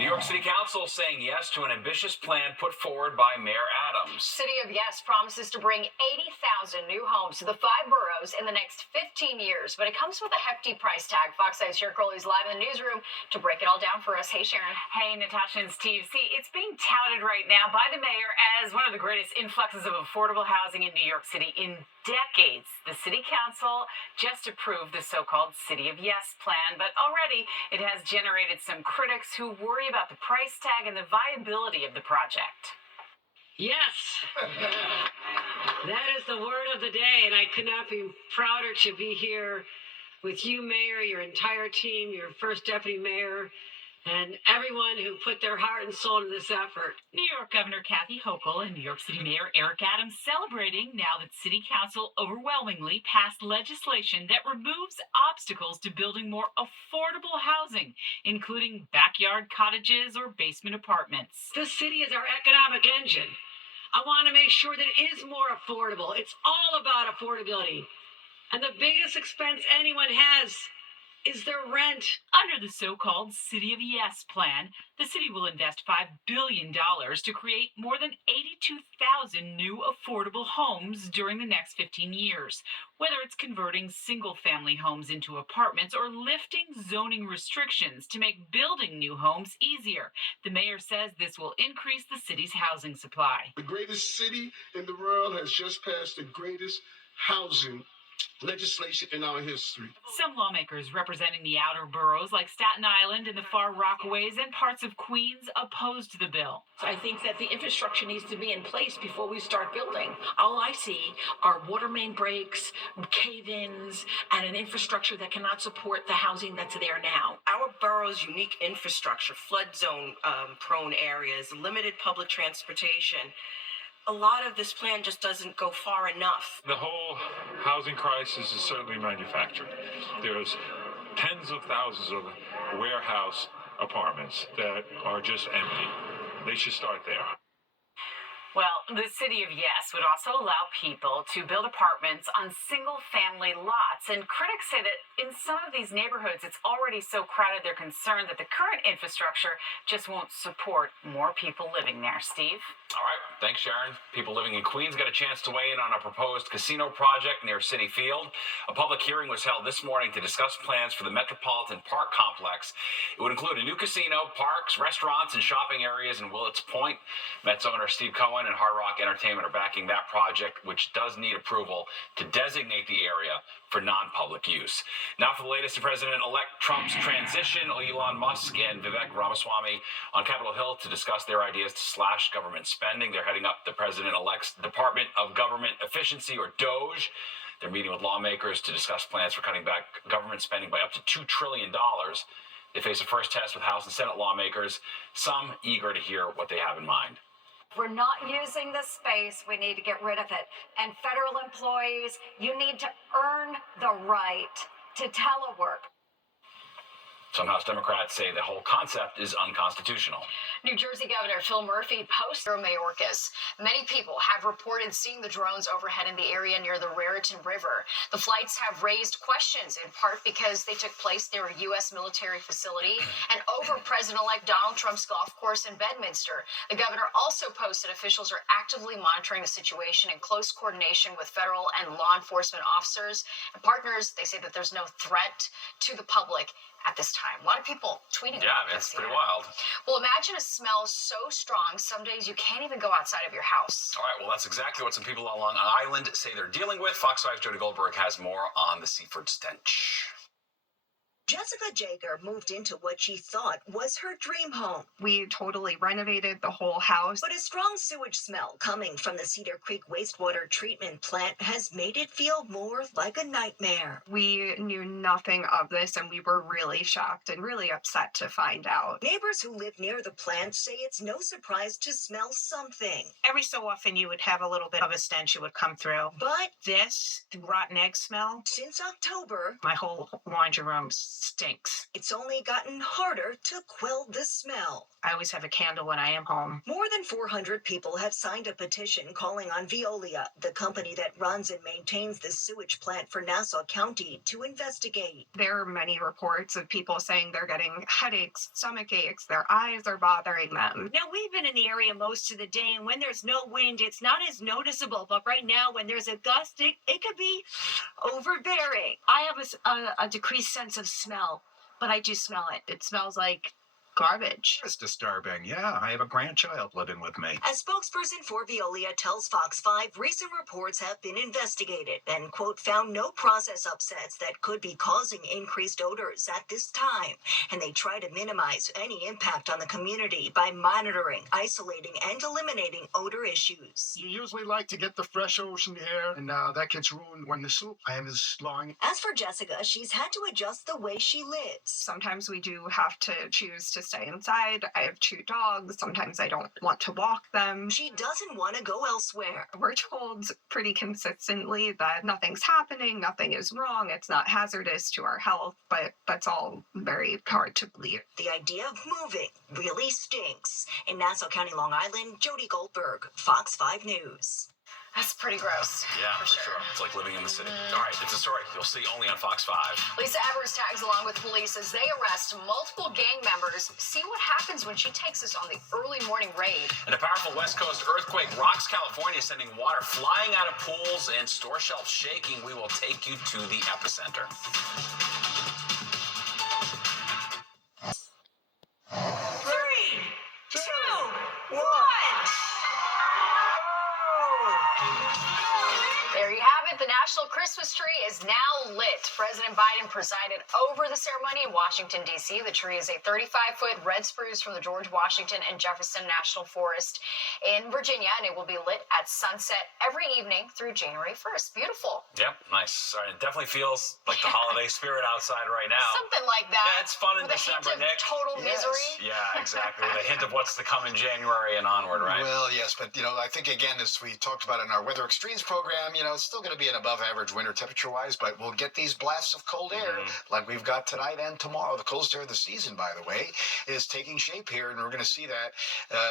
New York City Council saying yes to an ambitious plan put forward by Mayor Adams. City of Yes promises to bring 80,000 new homes to the 5 boroughs in the next 15 years, but it comes with a hefty price tag. Fox 5's Sharon Crowley is live in the newsroom to break it all down for us. Hey, Sharon. Hey, Natasha and Steve. See, it's being touted right now by the mayor as one of the greatest influxes of affordable housing in New York City in decades. The City Council just approved the so-called City of Yes plan, but already it has generated some critics who worry about the price tag and the viability of the project. Yes, that is the word of the day, and I could not be prouder to be here with you, Mayor, your entire team, your first deputy mayor, and everyone who put their heart and soul into this effort. New York Governor Kathy Hochul and New York City Mayor Eric Adams celebrating now that City Council overwhelmingly passed legislation that removes obstacles to building more affordable housing, including backyard cottages or basement apartments. This city is our economic engine. I want to make sure that it is more affordable. It's all about affordability. And the biggest expense anyone has is their rent. Under the so-called City of Yes plan, the city will invest $5 billion to create more than 82,000 new affordable homes during the next 15 years. Whether it's converting single-family homes into apartments or lifting zoning restrictions to make building new homes easier, the mayor says this will increase the city's housing supply. The greatest city in the world has just passed the greatest housing legislation in our history. Some lawmakers representing the outer boroughs like Staten Island and the Far Rockaways and parts of Queens opposed the bill. I think that the infrastructure needs to be in place before we start building. All I see are water main breaks, cave-ins, and an infrastructure that cannot support the housing that's there now. Our borough's unique infrastructure, flood zone prone areas, limited public transportation, a lot of this plan just doesn't go far enough. The whole housing crisis is certainly manufactured. There's tens of thousands of warehouse apartments that are just empty. They should start there. Well, the City of Yes would also allow people to build apartments on single-family lots. And critics say that in some of these neighborhoods, it's already so crowded, they're concerned that the current infrastructure just won't support more people living there. Steve? All right. Thanks, Sharon. People living in Queens got a chance to weigh in on a proposed casino project near Citi Field. A public hearing was held this morning to discuss plans for the Metropolitan Park Complex. It would include a new casino, parks, restaurants, and shopping areas in Willets Point. Mets owner Steve Cohen and Hard Rock Entertainment are backing that project, which does need approval to designate the area for non-public use. Now for the latest in President-elect Trump's transition, Elon Musk and Vivek Ramaswamy on Capitol Hill to discuss their ideas to slash government spending. They're heading up the President-elect's Department of Government Efficiency, or DOGE. They're meeting with lawmakers to discuss plans for cutting back government spending by up to $2 trillion. They face a first test with House and Senate lawmakers, some eager to hear what they have in mind. We're not using this space. We need to get rid of it. And federal employees, you need to earn the right to telework. Some House Democrats say the whole concept is unconstitutional. New Jersey Governor Phil Murphy posts Mayorkas. Many people have reported seeing the drones overhead in the area near the Raritan River. The flights have raised questions, in part because they took place near a U.S. military facility and over President-elect Donald Trump's golf course in Bedminster. The governor also posted officials are actively monitoring the situation in close coordination with federal and law enforcement officers and partners. They say that there's no threat to the public at this time. A lot of people tweeting about this. It's pretty wild. Well, imagine a smell so strong, some days you can't even go outside of your house. All right, well, that's exactly what some people on Long Island say they're dealing with. Fox 5's Jody Goldberg has more on the Seaford stench. Jessica Jager moved into what she thought was her dream home. We totally renovated the whole house. But a strong sewage smell coming from the Cedar Creek wastewater treatment plant has made it feel more like a nightmare. We knew nothing of this, and we were really shocked and really upset to find out. Neighbors who live near the plant say it's no surprise to smell something. Every so often you would have a little bit of a stench that would come through. But this rotten egg smell, since October, my whole laundry room's stinks. It's only gotten harder to quell the smell. I always have a candle when I am home. More than 400 people have signed a petition calling on Veolia, the company that runs and maintains the sewage plant for Nassau County, to investigate. There are many reports of people saying they're getting headaches, stomach aches, their eyes are bothering them. Now, we've been in the area most of the day, and when there's no wind, it's not as noticeable. But right now, when there's a gust, it could be overbearing. I have a decreased sense of smell, but I do smell it. It smells like garbage. It's disturbing. Yeah, I have a grandchild living with me. A spokesperson for Veolia tells Fox 5 recent reports have been investigated and, quote, found no process upsets that could be causing increased odors at this time. And they try to minimize any impact on the community by monitoring, isolating, and eliminating odor issues. You usually like to get the fresh ocean air, and that gets ruined when the soup pan is long. As for Jessica, she's had to adjust the way she lives. Sometimes we do have to choose to stay inside. I have 2 dogs. Sometimes I don't want to walk them. She doesn't want to go elsewhere. We're told pretty consistently that nothing's happening, nothing is wrong, it's not hazardous to our health, but that's all very hard to believe. The idea of moving really stinks. In Nassau County, Long Island, Jody Goldberg, Fox 5 News. That's pretty gross. Yeah, for sure. It's like living in the city. All right, it's a story you'll see only on Fox 5. Lisa Evers tags along with police as they arrest multiple gang members. See what happens when she takes us on the early morning raid. And a powerful West Coast earthquake rocks California, sending water flying out of pools and store shelves shaking. We will take you to the epicenter. 3, 2, 1. There you have it. The National Christmas Tree is now lit. President Biden presided over the ceremony in Washington, D.C. The tree is a 35-foot red spruce from the George Washington and Jefferson National Forest in Virginia, and it will be lit at sunset every evening through January 1st. Beautiful. Yep, nice. It definitely feels like the holiday spirit outside right now. Something like that. Yeah, it's fun in with December, a hint Nick. of total misery. Yeah, exactly. With a hint of what's to come in January and onward, right? Well, yes, but I think again, as we talked about in our weather extremes program, it's still going to be an above average winter temperature-wise, but we'll get these blasts of cold air like we've got tonight and tomorrow. The coldest air of the season, by the way, is taking shape here, and we're going to see that,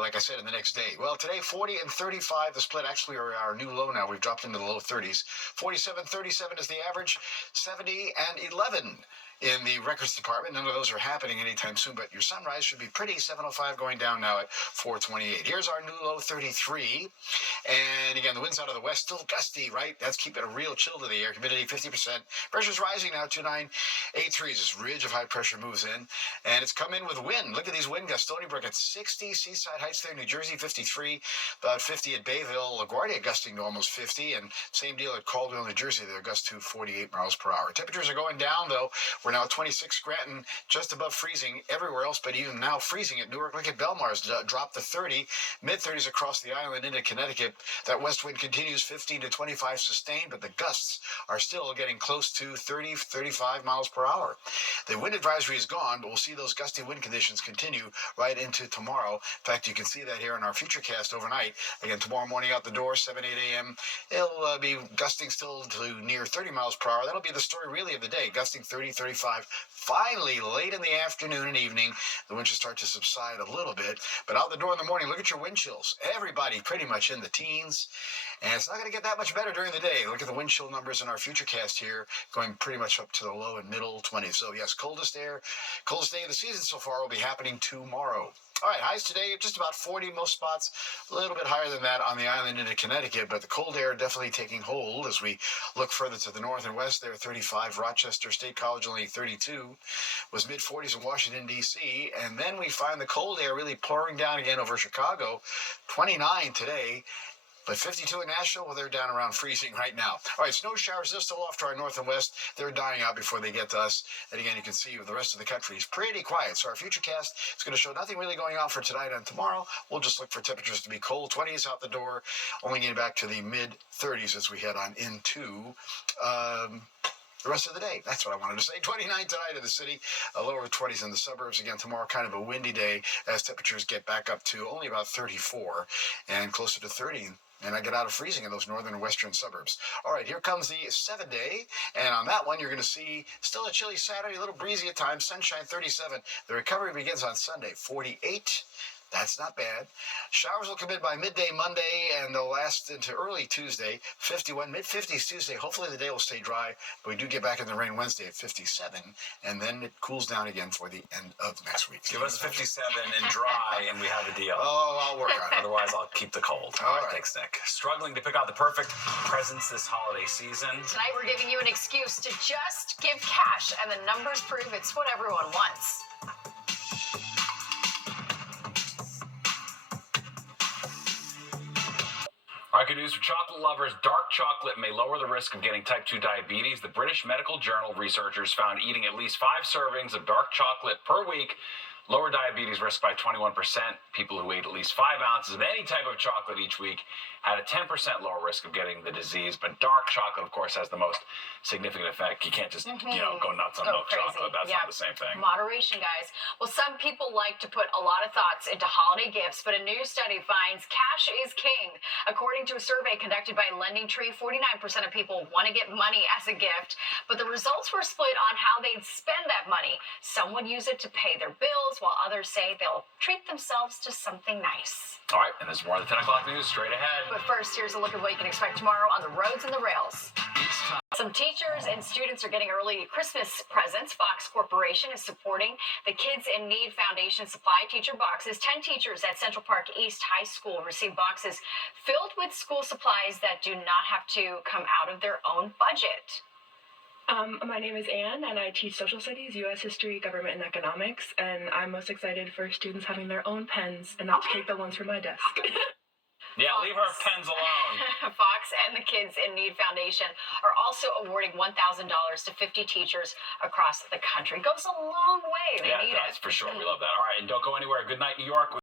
like I said, in the next day. Well, today, 40 and 35, the split actually are our new low now. We've dropped into the low 30s. 47, 37 is the average, 70 and 11 in the records department. None of those are happening anytime soon, but your sunrise should be pretty. 7:05 going down now at 4:28. Here's our new low, 33. And again, the winds out of the west, still gusty, right? That's keeping a real chill to the air. Humidity 50%. Pressure's rising now, 2983. This ridge of high pressure moves in, and it's come in with wind. Look at these wind gusts. Stony Brook at 60. Seaside Heights there, New Jersey, 53. About 50 at Bayville. LaGuardia gusting to almost 50. And same deal at Caldwell, New Jersey. They're gust to 48 miles per hour. Temperatures are going down, though. We're now at 26 Scranton, just above freezing everywhere else, but even now freezing at Newark. Look at Belmar's dropped to 30, mid-30s across the island into Connecticut. That west wind continues 15 to 25 sustained, but the gusts are still getting close to 30, 35 miles per hour. The wind advisory is gone, but we'll see those gusty wind conditions continue right into tomorrow. In fact, you can see that here in our futurecast overnight. Again, tomorrow morning out the door, 7, 8 a.m., it'll be gusting still to near 30 miles per hour. That'll be the story really of the day, gusting 30, 35. Finally, late in the afternoon and evening, the wind should start to subside a little bit. But out the door in the morning, look at your wind chills. Everybody pretty much in the teens. And it's not going to get that much better during the day. Look at the wind chill numbers in our futurecast here, going pretty much up to the low and middle 20s. So yes, coldest day of the season so far will be happening tomorrow. All right, highs today, just about 40 most spots, a little bit higher than that on the island into Connecticut, but the cold air definitely taking hold as we look further to the north and west there, 35. Rochester State College only 32, was mid-40s in Washington, D.C., and then we find the cold air really pouring down again over Chicago, 29 today. But 52 in Nashville, well, they're down around freezing right now. All right, snow showers are still off to our north and west. They're dying out before they get to us. And again, you can see the rest of the country is pretty quiet. So our futurecast is going to show nothing really going on for tonight and tomorrow. We'll just look for temperatures to be cold. 20s out the door, only getting back to the mid-30s as we head on into the rest of the day. That's what I wanted to say. 29 tonight in the city, lower 20s in the suburbs. Again, tomorrow, kind of a windy day as temperatures get back up to only about 34 and closer to 30. And I get out of freezing in those northern and western suburbs. All right, here comes the 7-day. And on that one, you're going to see still a chilly Saturday, a little breezy at times, sunshine 37. The recovery begins on Sunday, 48. That's not bad. Showers will come in by midday Monday, and they'll last into early Tuesday, 51, mid-50s Tuesday. Hopefully the day will stay dry, but we do get back in the rain Wednesday at 57, and then it cools down again for the end of next week. Give us 57 and dry, and we have a deal. Oh, I'll work on it. Otherwise, I'll keep the cold. All right, thanks, Nick. Struggling to pick out the perfect presents this holiday season. Tonight, we're giving you an excuse to just give cash, and the numbers prove it's what everyone wants. All right, good news for chocolate lovers. Dark chocolate may lower the risk of getting type 2 diabetes. The British Medical Journal researchers found eating at least 5 servings of dark chocolate per week lowered diabetes risk by 21%. People who ate at least 5 ounces of any type of chocolate each week had a 10% lower risk of getting the disease. But dark chocolate, of course, has the most significant effect. You can't just, go nuts on milk chocolate. That's not the same thing. Moderation, guys. Well, some people like to put a lot of thoughts into holiday gifts, but a new study finds cash is king. According to a survey conducted by LendingTree, 49% of people want to get money as a gift, but the results were split on how they'd spend that money. Some would use it to pay their bills, while others say they'll treat themselves to something nice. All right, and there's more of the 10 o'clock news straight ahead. But first, here's a look at what you can expect tomorrow on the roads and the rails. Some teachers and students are getting early Christmas presents. Fox Corporation is supporting the Kids in Need Foundation Supply Teacher Boxes. 10 teachers at Central Park East High School received boxes filled with school supplies that do not have to come out of their own budget. My name is Anne, and I teach social studies, U.S. history, government, and economics, and I'm most excited for students having their own pens and not to take the ones from my desk. Yeah, leave our pens alone. Fox and the Kids in Need Foundation are also awarding $1,000 to 50 teachers across the country. Goes a long way. They need it does, for sure. We love that. All right, and don't go anywhere. Good night, New York.